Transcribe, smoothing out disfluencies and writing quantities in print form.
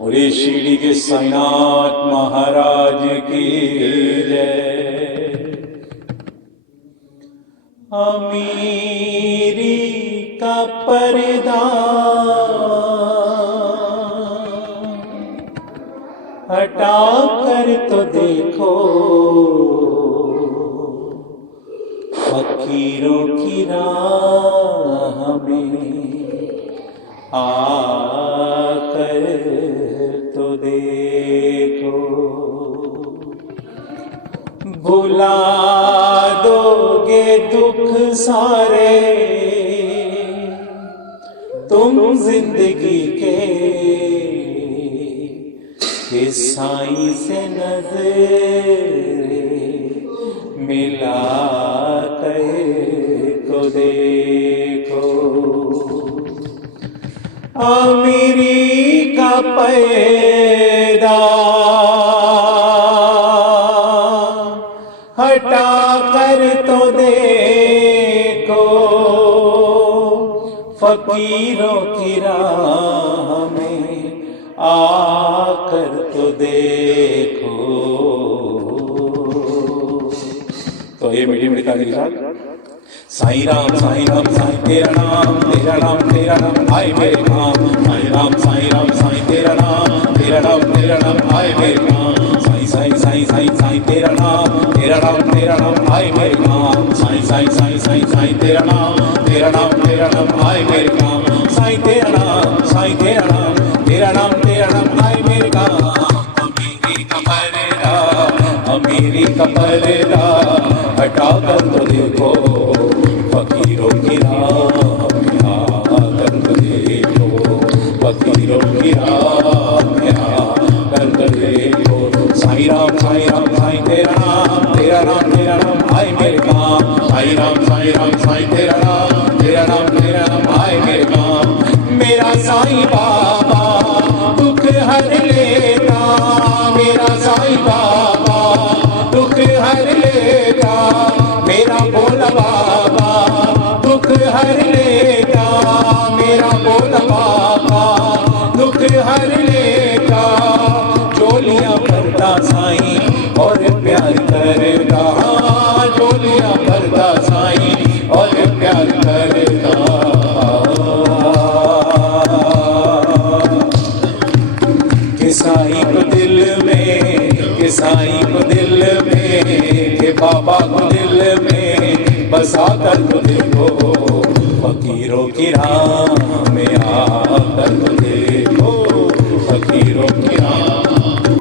और शिरडी के साईनाथ महाराज की जय। अमीरी का पर्दा हटा कर तो देखो, फकीरों की राह में आकर तो देखो। भुला दोगे दुख सारे तुम जिंदगी के साईं से नजर मिला कर तो देखो। अमेरी का पर्दा हटा कर तो देखो, फकीरों की राह में आकर तो देखो। तो ये मीठी मीठी ताली के साथ साईं राम साईं तेरा नाम तेरा नाम तेरा नाम आए मेरे काम। साईं राम साईं तेरा नाम आए मेरे काम। साईं साईं साईं साईं साईं तेरा नाम आए मेरे काम। साईं साईं साईं साईं साईं तेरा नाम आए मेरे काम। साईं तेरा नाम आए मेरे काम। अमीरी का पर्दा हटा कर तो देखो, फकीरों की राह में आकर तो देखो। फकीरों की राह में आकर तो देखो। साईं राम साईं तेरा नाम आए मेरे काम। साईं राम साईं तेरा नाम आए मेरे काम। मेरा साईं बाबा दुख हर लेता, मेरा साईं बाबा दुख हर लेता। मेरा भोला बाबा दुख हर लेता, मेरा भोला बाबा दुख हर लेता। चोलियां भरता साईं और प्यार करता, चोलियां भरता साईं और प्यार करता। साईं को दिल में के बाबा को दिल में बसा कर तो देखो। फकीरों की राह में आकर तो देखो, फकीरों की राह